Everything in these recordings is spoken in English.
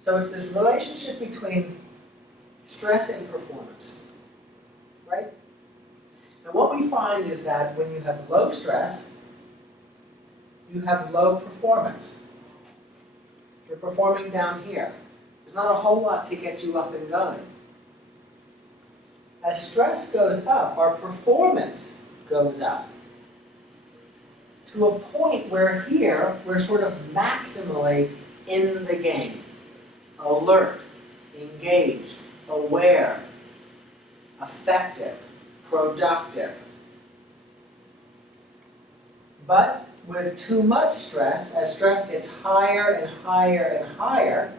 So it's this relationship between stress and performance, right? And what we find is that when you have low stress, you have low performance. You're performing down here. There's not a whole lot to get you up and going. As stress goes up, our performance goes up to a point where here we're sort of maximally in the game. Alert, engaged, aware, effective, productive. But with too much stress, as stress gets higher and higher and higher,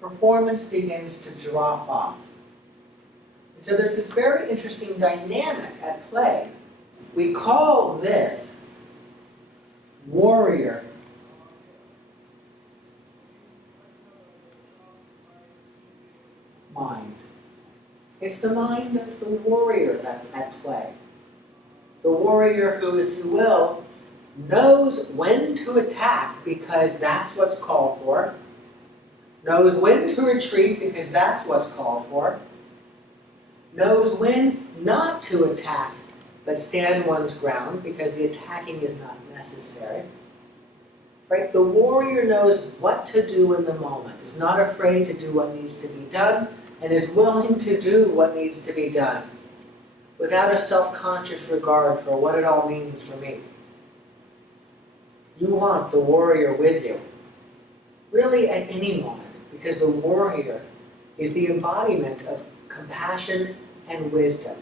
performance begins to drop off. And so there's this very interesting dynamic at play. We call this Worrier mind. It's the mind of the warrior that's at play. The warrior who, if you will, knows when to attack because that's what's called for, knows when to retreat because that's what's called for, knows when not to attack but stand one's ground because the attacking is not necessary. Right? The warrior knows what to do in the moment, is not afraid to do what needs to be done, and is willing to do what needs to be done without a self-conscious regard for what it all means for me. You want the warrior with you, really at any moment, because the warrior is the embodiment of compassion and wisdom,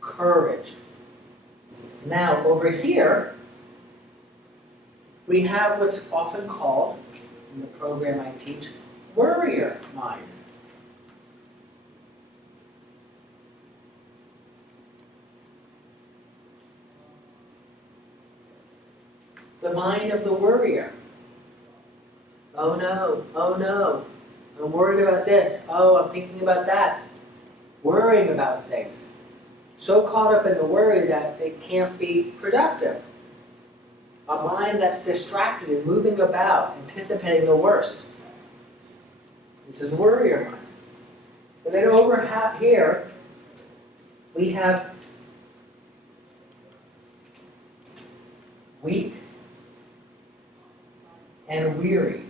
courage. Now, over here, we have what's often called, in the program I teach, worrier mind. The mind of the worrier. Oh no, I'm worried about this. Oh, I'm thinking about that. Worrying about things. So caught up in the worry that they can't be productive. A mind that's distracted and moving about, anticipating the worst. This is worrier mind. And then over here, we have weak and weary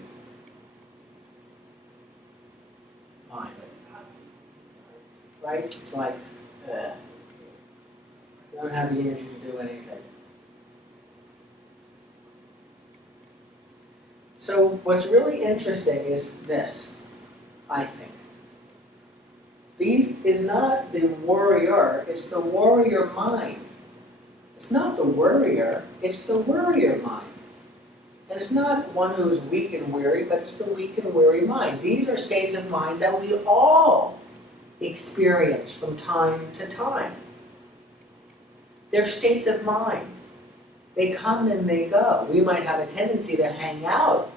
mind. Right? It's like, I don't have the energy to do anything. So what's really interesting is this, I think. This is not the warrior, it's the warrior mind. It's not the worrier, it's the worrier mind. And it's not one who is weak and weary, but it's the weak and weary mind. These are states of mind that we all experience from time to time. They're states of mind. They come and they go. We might have a tendency to hang out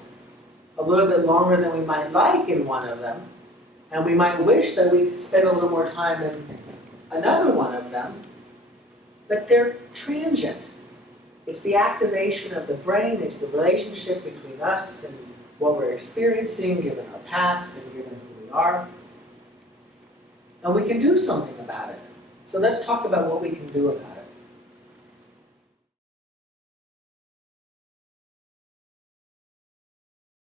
a little bit longer than we might like in one of them, and we might wish that we could spend a little more time in another one of them, but they're transient. It's the activation of the brain, it's the relationship between us and what we're experiencing, given our past and given who we are. And we can do something about it. So let's talk about what we can do about it.